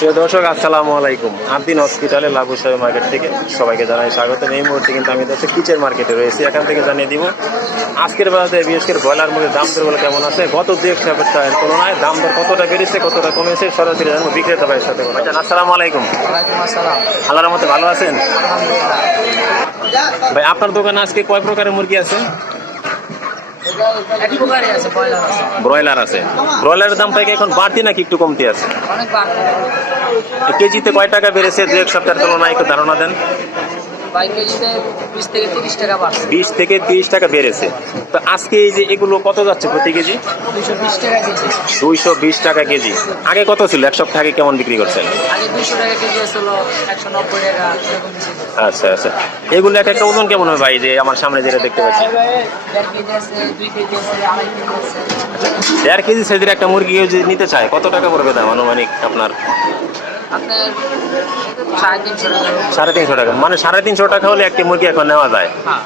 প্রিয় দর্শক আসসালামু আলাইকুম। আদিন হসপিটালে লাবুসাই মার্কেট থেকে সবাইকে জানাই স্বাগত। এই মুহূর্তে কিন্তু আমি দর্শক কিচের মার্কেটে রয়েছি। এখান থেকে জানিয়ে দিব আজকের বেলাতে বিশেষ করে ব্রয়লার মুরগির দাম দরগুলো কেমন আছে? গত দু এক সপ্তাহের তুলনায় দাম দর কতটা বেড়েছে কতটা কমেছে? সরাসরি জানব বিক্রেতা ভাইয়ের সাথে আসসালামু আলাইকুম। আল্লাহর মতো ভালো আছেন? ভাই আপনার দোকানে আজকে কয় প্রকারের মুরগি আছে? ব্রয়লার আছে। ব্রয়লারের দাম এখন বাড়তি নাকি একটু কমতি আছে? কেজিতে কয় টাকা বেড়েছে? দু এক সপ্তাহের তুলনায় একটু ধারণা দেন। বাই কেজিতে বিশ থেকে তিরিশ টাকা বাড়ছে। বিশ থেকে তিরিশ টাকা বেড়েছে। তো আজকে এই যে এগুলো কত যাচ্ছে প্রতি কেজি? দুইশো বিশ টাকা কেজি। দুইশো বিশ টাকা কেজি। আগে কত ছিল? এক সপ্তাহ আগে কেমন বিক্রি করছেন? আগে দুইশো টাকা কেজি ছিল একশো নব্বই টাকা আচ্ছা আচ্ছা। এগুলো এক একটা ওজন কেমন হবে ভাই? যে আমার সামনে যেটা দেখতে পাচ্ছি। দেড় কেজি সাইজের একটা মুরগি যদি নিতে চায় কত টাকা পড়বে দাম আনুমানিক আপনার? সাড়ে তিনশো টাকা। মানে সাড়ে তিনশো টাকা হলে একটি মুরগি এখন নেওয়া যায়। হ্যাঁ।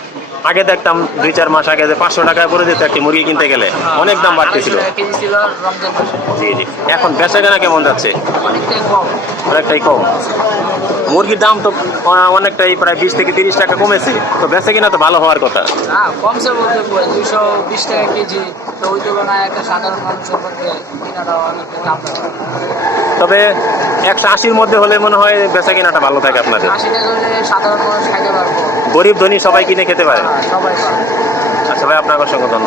আগে দেখতাম দুই চার মাস আগে যে পাঁচশো টাকায় পড়ে যেত একটি মুরগি কিনতে গেলে। অনেক দাম বাড়তেছিল। জি জি। এখন বেচা কেনা কেমন যাচ্ছে? অনেকটাই কম। মুরগির দাম তো অনেকটাই প্রায় বিশ থেকে তিরিশ টাকা কমেছে। তো বেচা কিনা তো ভালো হওয়ার কথা। কমছে বলতে দুইশো বিশ টাকা কেজি। তো ওই তুলনায় একটা সাধারণ মানুষের পক্ষে কেনাটা দাম। তবে একশো আশির মধ্যে হলে মনে হয় বেচা কেনাটা ভালো থাকে আপনাদের। গরিব ধনী সবাই কিনে খেতে পারে। হ্যাঁ, আচ্ছা ভাই আপনাকে অসংখ্য ধন্যবাদ